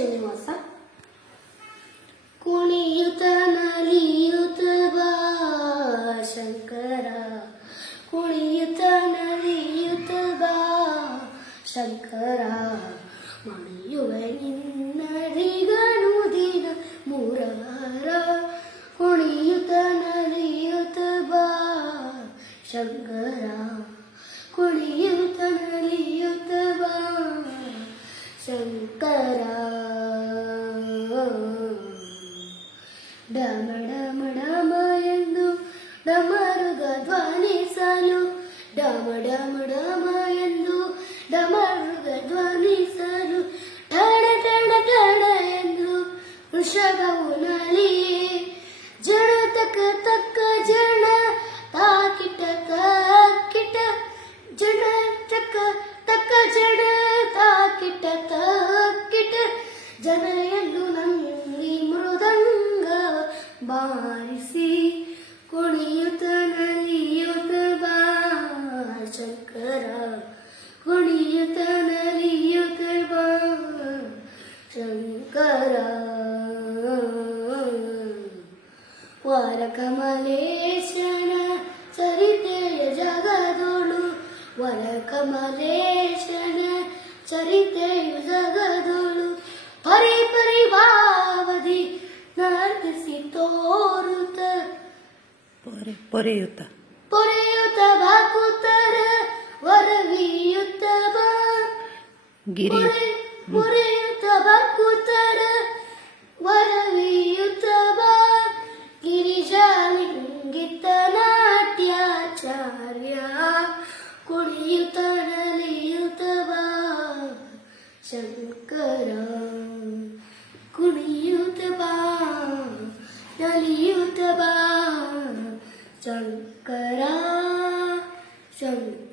ಶ್ರೀನಿವಾಸ. ಕುಣಿಯುತ ನಲಿಯುತ ಬಾ ಶಂಕರ, ಕುಣಿಯುತ ನಲಿಯುತ ಬಾ ಶಂಕರ, ಮಣಿಯುವ ನಿನ್ನರಿಗನು ದಿನ ಮುರಾರ, ಕುಣಿಯುತ ನಲಿಯುತ ಬಾ ಶಂಕರ, ಕುಣಿಯುತ ನಲಿಯುತ ಬಾ ಶಂಕರ. ಡಮ ಡಮ ಡಮ ಎಂದು ಡಮರುಗ ಧ್ವನಿಸಲು, ಡಮ ಡಮ ಡಮ ಎಂದು ಡಮರುಗ ಧ್ವನಿಸಲು, ಠಣ ಠಣ ಠಣ ಎಂದು ವೃಷಭವು ನಲಿಯೇ, ಜಣ ತಕ್ಕ ತಕ್ಕ ಜಣ ತಾಕಿಟ ತಾಕಿಟ, ಜಣ ತಕ್ಕ ತಕ್ಕ ಜಣ ತಾಕಿಟ ತಾಕಿಟ, ಜನಯನ್ನು ನಂಬಿ ಮೃದಂಗ ಬಾರಿಸಿ, ಕುಣಿಯುತ ನಲಿಯುತ ಬಾ ಶಂಕರ, ಕುಣಿಯುತ ನಲಿಯುತ ಬಾ ಶಂಕರ. ವರಕಮಲೇಶನ ಚರಿತೆಯ ಜಗದೊಳು, ವರಕಮಲೇಶನ ಚರಿತೆಯು ಜಗದೊಳು, ಪರಿ ಪರಿ ಭಾವದಿ ನರ್ತಿಸಿ ತೋರುತ, ಪೊರೆಯುತ್ತ ಪೊರೆಯುತ ಬಾಕುತರ ವರವಿಯುತ್ತ ಬಾ ಗಿರಿ, ಪೊರೆಯುತ ಬಾಕುತರ ವರವಿಯುತ್ತ ಬಾ ಗಿರಿಜಾಲಿಂಗಿತ ನಾಟ್ಯಾಚಾರ್ಯ, ಕುಣಿಯುತ ನಲಿಯುತ ಬಾ ಶಂಕರ, ಕುಣಿಯುತ ಬಾ ನಲಿಯುತ ಬಾ ಶಂಕರ ಶಂಕರ.